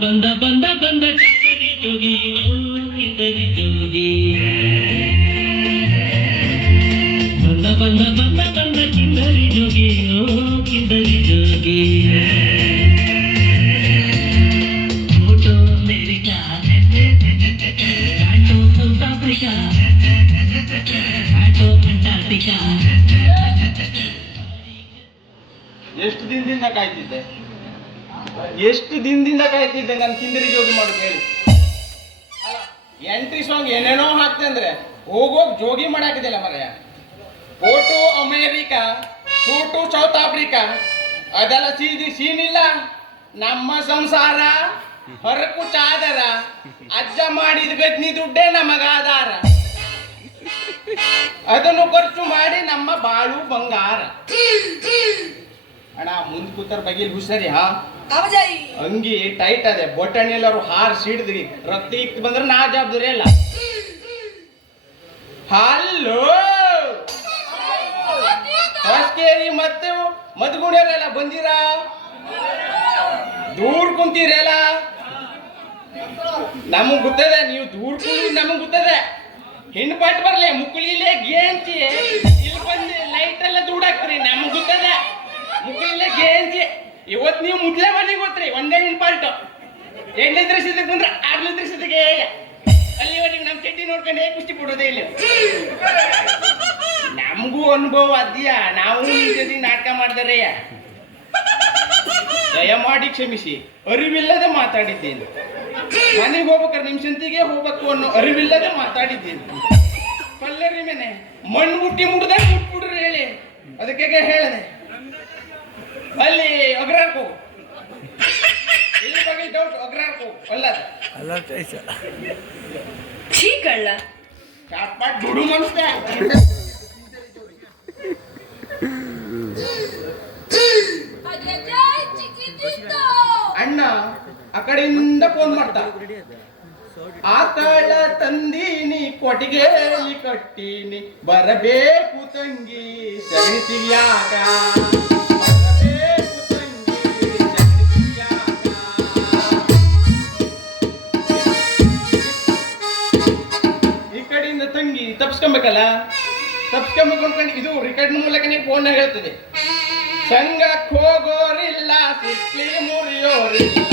ಬಂದ ಬಂದ ಬಂದ ಕಿತ್ತರಿ ಜೋಗಿ ಓ ಕಿತ್ತರಿ ಜೋಗಿ ಬಂದ ಬಂದ ಬಂದ ಬಂದ ಕಿಂದರಿ ಜೋಗಿ ಓ ಕಿಂದರಿ ಜೋಗಿ photo America auto South Africa auto Antarctica ಎಷ್ಟು ದಿನದಿಂದ ಕಾಯ್ತಿದ್ದೆ? ಎಷ್ಟು ದಿನದಿಂದ ಕಾಯ್ತಿದ್ದೆ ನಾನು ಕಿಂದರಿ ಜೋಗಿ ಮಾಡೋದು ಹೇಳಿ. ಅಲ್ಲ ಎಂಟ್ರಿ ಸಾಂಗ್ ಏನೇನೋ ಹಾಕ್ತೆ ಅಂದ್ರೆ ಹೋಗೋಗ್ ಜೋಗಿ ಮಾಡಾಕಿದೆಲ್ಲ ಮರೆಯ photo America photo South Africa ಅದೆಲ್ಲ ಸೀದಿ ಸೀನಿಲ್ಲ. ನಮ್ಮ ಸಂಸಾರ ಹೊರಕು ಚಾದರ. ಅಜ್ಜ ಮಾಡಿದ ಗದ್ನಿ ದುಡ್ಡೇ ನಮಗಾಧಾರ ಅದನ್ನು ಖರ್ಚು ಮಾಡಿ ನಮ್ಮ ಬಾಳು ಬಂಗಾರ. ಅಣ್ಣ, ಮುಂದ್ ಕೂತರ ಬಗಿಲ್ ಹುಷಾರಿ, ಹಾ? ಅಂಗಿ ಟೈಟ್ ಅದೆ. ಬೊಟ್ಟಣಿ ಎಲ್ಲರೂ ಹಾರ್ ಸಿಡಿದ್ರಿ ರಕ್ತ ಇಕ್ತು ಬಂದ್ರೆ ನಾ ಜವಾಬ್ದಾರಿ ಅಲ್ಲ. ಹಲೋ ಹೊಸ್ಕೇರಿ ಮತ್ತೆ ಮದ್ಗುಣ್ಯರೆಲ್ಲ ಬಂದಿರಾ? ದೂರ್ ಕುಂತೀರಲ್ಲ? ನಮಗ್ ಗೊತ್ತದೆ, ನೀವು ದೂರ್ ಕುಂತೀರಿ ನಮಗ್ ಗೊತ್ತದೆ. ಹೆಣ್ಣು ಪಾಟ್ ಬರ್ಲೆ ಮುಕ್ಕುಳಿಲೆ ಗೇಂಚಿ ಇಲ್ಲಿ ಬಂದು ಲೈಟ್ ಎಲ್ಲ ದೂಡಾಕ್ರಿ ನಮಗ್ ಗೊತ್ತದೆ. ಮುಕ್ಕುಳಿಲೆ ಗೇಂಚಿ ಇವತ್ ನೀವು ಮುಡ್ಲೆ ಮನೆಗೆ ಗೊತ್ತ್ರಿ, ಒಂದೇ ನಿನ್ ಪಾರ್ಟ್ ಎಂಟನೇ ದೃಶ್ಯದಕ್ಕೆ ಬಂದ್ರೆ ಆರನೇ ದೃಶ್ಯದಕ್ಕೆ ಅಲ್ಲಿವರೆಗೆ ನಮ್ಮ ನೋಡ್ಕೊಂಡು ನೋಡ್ಕೊಂಡೇ ಕುಸ್ತಿ ಕೊಡೋದೇ ಇಲ್ಲ. ನಮಗೂ ಅನುಭವ ಅದ್ಯಾ, ನಾವು ಜೊತೆ ನಾಟಕ ಮಾಡಿದರೆ. ದಯಮಾಡಿ ಕ್ಷಮಿಸಿ, ಅರಿವಿಲ್ಲದೆ ಮಾತಾಡಿದ್ದೇನೆ. ಮನೆಗೆ ಹೋಗ್ಬೇಕಾದ್ರೆ ನಿಮ್ ಸಂತಿಗೆ ಹೋಗ್ಬೇಕು ಅನ್ನೋ ಅರಿವಿಲ್ಲದೆ ಮಾತಾಡಿದ್ದೇನೆ. ಪಲ್ಲರಿ ಮೇನೆ ಮಣ್ಣು ಮುಟ್ಟಿ ಮುಟ್ಟದೆ ಮುಟ್ಬಿಡ್ರಿ ಹೇಳಿ. ಅದಕ್ಕೆ ಹೇಳಿದೆ. ಅಲ್ಲಿ ಅಗ್ರಾರ್ಕ್. ಹೋಗು ಇಲ್ಲಿ ಬಗ್ಗೆ ಡೌಟ್ ಅಗ್ರಾರ್ಕ್. ಹೋಗು ಚಾಟ್ಪಾಟ್ ದುಡು ಮನುಷ್ಯ. ಅಣ್ಣ ಆ ಕಡೆಯಿಂದ ಫೋನ್ ಮಾಡ್ತಾ. ಆಕಳ ತಂದೀನಿ ಕೊಟ್ಟಿಗೆ ಕಟ್ಟೀನಿ. ಬರಬೇಕು ತಂಗಿ ಸಗಣಿ ತಪ್ಸ್ಕೊಬೇಕಲ್ಲ ಕೊಂಡ್ಕೊಂಡು ಇದು ರಿಕಾರ್ಡ್ ಮೂಲಕನೇ ಫೋನ್ ಹೇಳ್ತದೆ ಸಂಘಕ್ಕೆ ಹೋಗೋರಿಲ್ಲ, ಸಿಕ್ಲಿ ಮುರಿಯೋರಿಲ್ಲ.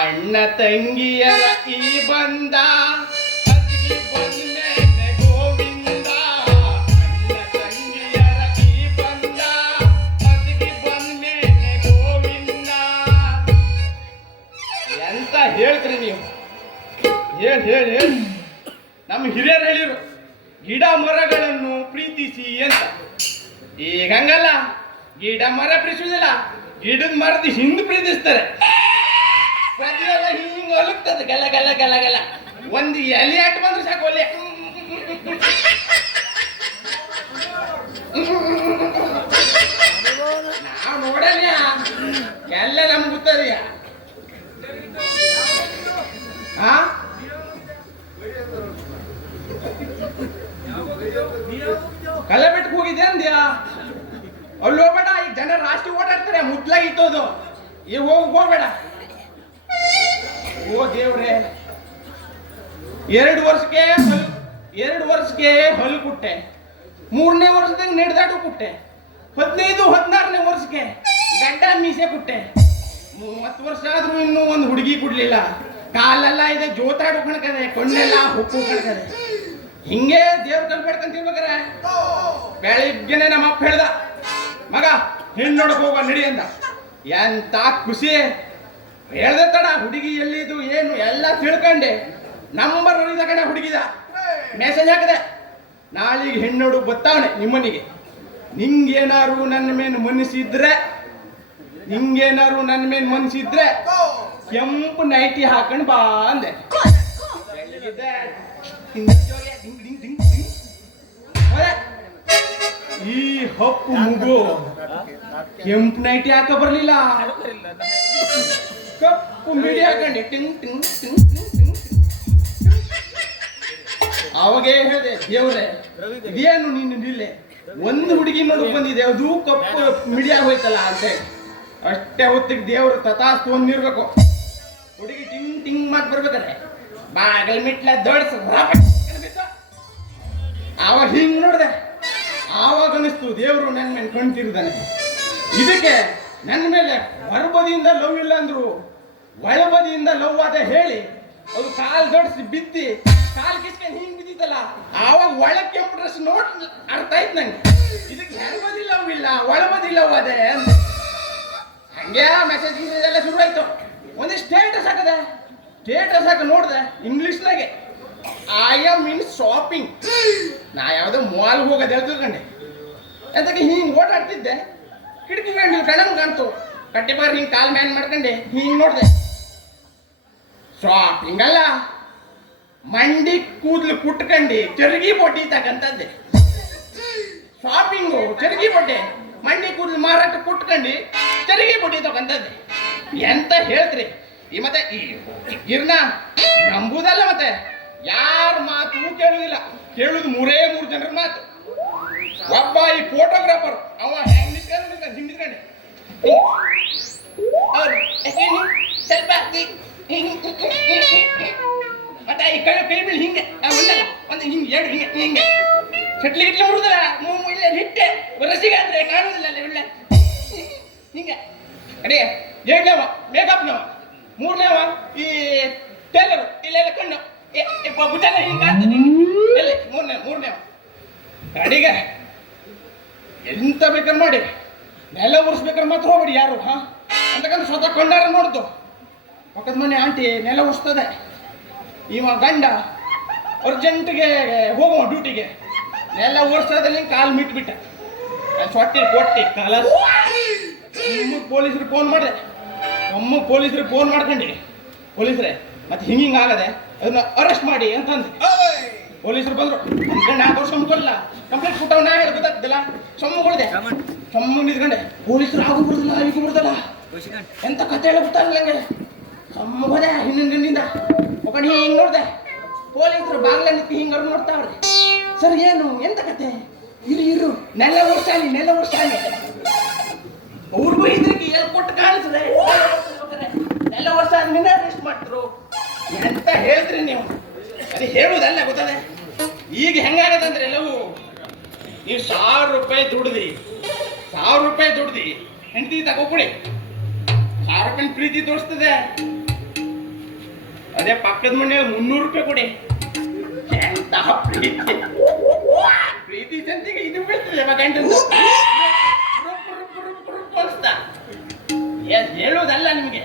ಅಣ್ಣ ತಂಗಿಯರ ಈ ಬಂದ ಹೇಳಿ. ನಮ್ಮ ಹಿರಿಯರು ಹೇಳಿರು ಗಿಡ ಮರಗಳನ್ನು ಪ್ರೀತಿಸಿ ಅಂತ. ಈಗ ಹಂಗಲ್ಲ. ಗಿಡ ಮರ ಪ್ರೀತಿಸುವುದಿಲ್ಲ. ಗಿಡದ ಮರದ ಹಿಂದೆ ಪ್ರೀತಿಸ್ತಾರೆ. ಪ್ರತಿಯೆಲ್ಲ ಹಿಂಗೆ ಒಲಗ್ತದೆ. ಗಲ ಗಲ ಒಂದು ಎಲೆ ಅಟ್ಟು ಬಂದ್ರೆ ಸಾಕು ಒಲೆ. ನಾವು ನೋಡಲ್ಲ ಎಲ್ಲ ನಮ್ಗೆ ಗೊತ್ತದೆಯಾ ಹಾ ಕಲ್ಲಬೆಟ್ಟಕ್ಕೆ ಹೋಗಿದ್ದೆ ಅಂದ್ಯಾ? ಅಲ್ಲಿ ಹೋಗ್ಬೇಡ ಈಗ ಜನ ರಾಷ್ಟ್ರೀಯ ಓಡಾಡ್ತಾರೆ ಮುದ್ಲಾಗಿತ್ತೋದು ಈಗ ಹೋಗಿ, ಹೋಗ್ಬೇಡ. ಓ ದೇವ್ರೆ. ಎರಡು ವರ್ಷಕ್ಕೆ ಎರಡು ವರ್ಷಕ್ಕೆ ಹೊಲ್ ಕುಟ್ಟೆ. ಮೂರನೇ ವರ್ಷದಾಗ ನಡೆದಾಡು ಕುಟ್ಟೆ. ಹದಿನೈದು, ಹದಿನಾರನೇ ವರ್ಷಕ್ಕೆ ಗಡ್ಡ ಮೀಸೆ ಕುಟ್ಟೆ. ಮೂವತ್ತು ವರ್ಷ ಆದ್ರೂ ಇನ್ನೂ ಒಂದು ಹುಡುಗಿ ಕೊಡ್ಲಿಲ್ಲ. ಕಾಲೆಲ್ಲ ಇದೆ, ಜೋತಾಡು ಕಣ್ಕದೆ, ಕಣ್ಣೆಲ್ಲ ಹುಪ್ಪು ಕಣಕದೆ. ಹಿಂಗೆ ದೇವ್ರ ಕಲ್ ಬೇಡ್ಕಂತಿರ್ಬೇಕಾರೆ ಬೆಳಿಗ್ಗೆನೆ ನಮ್ಮ ಅಪ್ಪ ಹೇಳ್ದ ಮಗ ಹೆಣ್ಣು ನೋಡಕ್ ಹೋಗ ನಡಿ ಅಂದ. ಎಂತ ಖುಷಿ. ಹೇಳ್ದೆ ತಡ ಹುಡುಗಿ ಎಲ್ಲಿದು ಏನು ಎಲ್ಲ ತಿಳ್ಕೊಂಡೆ. ನಂಬರ್ ಕಡೆ ಹುಡುಗಿದ. ಮೆಸೇಜ್ ಹಾಕಿದೆ ನಾಳಿಗೆ ಹೆಣ್ಣೋಡು ಬತ್ತಾವಣೆ ನಿಮ್ಮನಿಗೆ. ನಿಂಗೇನಾರು ನನ್ನ ಮೇನ್ ಮನಸ್ಸಿದ್ರೆ ನಿಂಗೇನಾರು ನನ್ನ ಮೇನ್ ಮನಸ್ಸಿದ್ರೆ ಕೆಂಪು ನೈಟಿ ಹಾಕೊಂಡು ಬಾ ಅಂದೆ. ಈ ಹಪ್ಪು ಮುಗು. ಕೆಂಪು ನೈಟಿ ಹಾಕ ಬರ್ಲಿಲ್ಲ. ಕಪ್ಪು ಮಿಡಿ ಹಾಕೊಂಡಿ. ಟಿಂಗ್ ಟಿಂಗ್ ಟಿಂಗ್ ಟಿಂಗ್ ಟಿಂಗ್. ಅವಾಗೇ ಹೇಳಿದೆ, ದೇವ್ರೆ, ಇದೇನು ನೀನು ನಿಲ್ಲೆ? ಒಂದು ಹುಡುಗಿ ನೋಡಿ ಬಂದಿದೆ, ಅದು ಕಪ್ಪು ಮಿಡಿಯಾಗಿ ಹೋಯ್ತಲ್ಲ ಅಂತ. ಅಷ್ಟೇ ಹೊತ್ತಿಗೆ ದೇವ್ರು ತಥಾಸ್ತು ಇರ್ಬೇಕು. ಹುಡುಗಿ ಟಿಂಗ್ ಟಿಂಗ್ ಮಾತ್ ಬರ್ಬೇಕಾರೆ ಬಾಗಲ್ ಮಿಟ್ಲ ದೊಡ್ಸ ಅವಾಗ ಹಿಂಗ್ ನೋಡ್ದೆ. ಅನಿಸ್ತು ದೇವರು ನನ್ನ ಮೇಲೆ ಕಣ್ತಿರ್ದಾನೆ ಇದಕ್ಕೆ ನನ್ನ ಮೇಲೆ ಹೊರಬದಿಯಿಂದ ಲವ್ ಇಲ್ಲ ಅಂದ್ರು, ಒಳಬದಿಯಿಂದ ಲವ್ ಆದ ಹೇಳಿ, ಅದು ಕಾಲ್ ದೊಡ್ಸಿ ಬಿತ್ತಿ, ಕಾಲ್ ಕಿಸ್ಕೊಂಡು ಹಿಂಗ್ ಬಿದ್ದಿತ್ತಲ್ಲ, ಆವಾಗ ಒಳಕ್ಕೆ ಡ್ರೆಸ್ ನೋಡ್ ಅರ್ಥ ಆಯ್ತು ನಂಗೆ. ಇದಕ್ಕೆ ಹೆಣ್ಬದಿ ಲವ್ ಇಲ್ಲ, ಒಳಬದಿ ಲವ್ ಅದೇ. ಹಂಗೆ ಮೆಸೇಜ್ ಎಲ್ಲ ಶುರುವಾಯ್ತು. ಒಂದು ಸ್ಟೇಟಸ್ ಹಾಕದೆ ಸ್ಟೇಟಸ್ ಹಾಕಿ ನೋಡ್ದೆ ಇಂಗ್ಲಿಷ್ನಾಗೆ ಐ ಆಮ್ ಇನ್ ಶಾಪಿಂಗ್ ನಾ ಯಾವುದೋ ಮಾಲ್ ಹೋಗೋದು ಹೇಳ್ತಿರ್ಕಂಡೆ ಅದಕ್ಕೆ ಹಿಂಗೆ ಓಡಾಡ್ತಿದ್ದೆ ಕಿಟಕಿ ಕಂಡು ಕಣ್ಣು ಕಾಣ್ತು. ಕಟ್ಟಿ ಬಾರ್ ಹಿಂಗೆ ಕಾಲ್ ಮ್ಯಾನ್ ಮಾಡ್ಕೊಂಡೆ, ಹಿಂಗೆ ನೋಡಿದೆ. ಶಾಪಿಂಗ್ ಅಲ್ಲ ಮಂಡಿ ಕೂದಲು ಕುಟ್ಕಂಡು, ಚರ್ಗಿ ಬೊಟ್ಟಿ ತಗಂತದ್ದೆ ಶಾಪಿಂಗು ಚರ್ಗಿ ಬೊಟ್ಟೆ ಮಂಡಿ ಕೂದಲು ಮಾರಾಟ ಕುಟ್ಕಂಡು, ಚರ್ಗಿ ಬೊಟ್ಟಿ ತಗೊಂತದ್ದೆ ಎಂತ ಹೇಳ್ತ್ರಿ? ಈ ಮತ್ತೆ ಈ ಗಿರ್ನ ನಂಬುದಲ್ಲ ಮತ್ತೆ. ಯಾರ ಮಾತು ಕೇಳುವುದಿಲ್ಲ ಕೇಳುದು ಮೂರೇ ಮೂರು ಜನರ ಮಾತು. ಒಬ್ಬ ಈ ಫೋಟೋಗ್ರಾಫರ್ ಅವ ಹೆಂಗ್ ನಿಂತ್ಕೊಂಡು ಹಿಂಗ್ ಸ್ವಲ್ಪ ಮತ್ತೆ ಈ ಕಡೆ ಕೈ ಹಿಂಗೆ ಒಂದು ಹಿಂಗೆ, ಎರಡು ಹಿಂಗೆ ಹಿಂಗೆ. ಚಟ್ಲಿ ಇಟ್ಲಿ ಮುರುದಲ್ಲ ಇಲ್ಲ ಹಿಟ್ಟೆ ರಸಿಗೆ ಅಂದ್ರೆ ಕಾಣುದಿಲ್ಲ ಅಲ್ಲಿ ಒಳ್ಳೆ. ಹಿಂಗೆ. ಅಡೇ ಎರಡನೇವ, ಮೇಕಪ್ನವ. ಮೂರನೇವ, ಈ ಟೇಲರು, ಇಲ್ಲೆಲ್ಲ ಕಣ್ಣು. ಬುಟ್ಟೆಲ್ಲ ಹಿಂಗೆ ಮೂರನೇ, ಮೂರನೇವ. ಅಡಿಗೆ ಎಂತ ಬೇಕಾದ್ರೆ ಮಾಡಿ ನೆಲ ಉರ್ಸ್ಬೇಕಾದ್ರೆ ಮಾತ್ರ ಹೋಗ್ಬೇಡಿ ಯಾರು, ಹಾ? ಅಂತಕ್ಕಂತ ಸ್ವತಃ ಕೊಂಡಾರ ನೋಡ್ದು. ಪಕ್ಕದ ಮನೆ ಆಂಟಿ ನೆಲ ಉರ್ಸ್ತದೆ ಇವ ಗಂಡ ಅರ್ಜೆಂಟ್ಗೆ ಹೋಗುವ ಡ್ಯೂಟಿಗೆ ನೆಲ ಉರ್ಸೋದಲ್ಲಿ ಕಾಲು ಮಿಟ್ಬಿಟ್ಟೆ. ಸೊಟ್ಟಿ ಕೊಟ್ಟಿ ಕಾಲ. ಅಮ್ಮ ಪೊಲೀಸ್ರಿಗೆ ಫೋನ್ ಮಾಡಿದೆ. ನಮ್ಮ ಪೊಲೀಸ್ರಿಗೆ ಫೋನ್ ಮಾಡ್ಕೊಂಡಿ. ಪೊಲೀಸ್ರೆ, ಮತ್ತೆ ಹಿಂಗೆ ಹಿಂಗೆ ಆಗದೆ ಅದನ್ನ ಅರೆಸ್ಟ್ ಮಾಡಿ ಅಂತಂದು. ಪೊಲೀಸರು ಬಂದರು. ಕಂಪ್ಲೇಂಟ್ ನಾಲ್ಕು ವರ್ಷ ಮುಗಿಲ್ಲ ಕಂಪ್ಲೇಂಟ್ ಕೊಟ್ಟವ್ ನಾ ಹೇಳಿ ಗೊತ್ತಾಗ್ತಿಲ್ಲ. ಸೊಮ್ಮ ಕೊಡಿದೆ. ಸೊಮ್ಮ ನಿಂತ್ಕೊಂಡೆ. ಪೊಲೀಸರು ಆಗು ಬಿಡುದಿಲ್ಲ ಈಗ ಬಿಡುದಿಲ್ಲ. ಎಂತ ಕತೆ ಹೇಳಿ ಗೊತ್ತಾಗಲ್ಲ ನಂಗೆ. ಸೊಮ್ಮ ಹೋದೆ ಹಿಂದಿಂದ ಒಕ್ಕಡಿ ಹಿಂಗೆ ನೋಡ್ದೆ. ಪೊಲೀಸರು ಬಾಗ್ಲ ನಿಂತು ಹಿಂಗೆ ಅವ್ರು ನೋಡ್ತಾವ್ರೆ ಸರ್ ಏನು? ಎಂತ ಕತೆ? ಇರು ಇರು. ನೆಲ ಓಡಿಸ್ತಾನೆ ನೆಲ ಓಡಿಸ್ತಾನೆ ಅವ್ರಿಗೂ ಇದ್ರಿಗೆ ಎಲ್ಲಿ ಕೊಟ್ಟು ಕಾಣಿಸ್ತದೆ ನೆಲ ವರ್ಷ ನಿನ್ನ ಅರೆಸ್ಟ್ ಮಾಡ್ತರು? ಎಂತ ಹೇಳ್ತೀರಿ ನೀವು? ಅದು ಹೇಳುವುದಲ್ಲ ಗೊತ್ತದೆ? ಈಗ ಹೆಂಗಾಗತ್ತಂದ್ರೆ ಎಲ್ಲವೂ? ನೀವು ಸಾವಿರ ರೂಪಾಯಿ ದುಡ್ದಿ ಸಾವಿರ ರೂಪಾಯಿ ದುಡ್ದಿ ಹೆಂಡತಿ ತಗೋಬಿಡಿ ಸಾವಿರ ರೂಪಾಯಿ ಪ್ರೀತಿ ತೋರಿಸ್ತದೆ. ಅದೇ ಪಕ್ಕದ ಮನೆ ಮುನ್ನೂರು ರೂಪಾಯಿ ಕೊಡಿ. ಎಂತ ಪ್ರೀತಿ? ಪ್ರೀತಿ ಜಂತಿಗೆ ಇದು ಬೀಳ್ತದೆ ಹೇಳೋದಲ್ಲ ನಿಮಗೆ.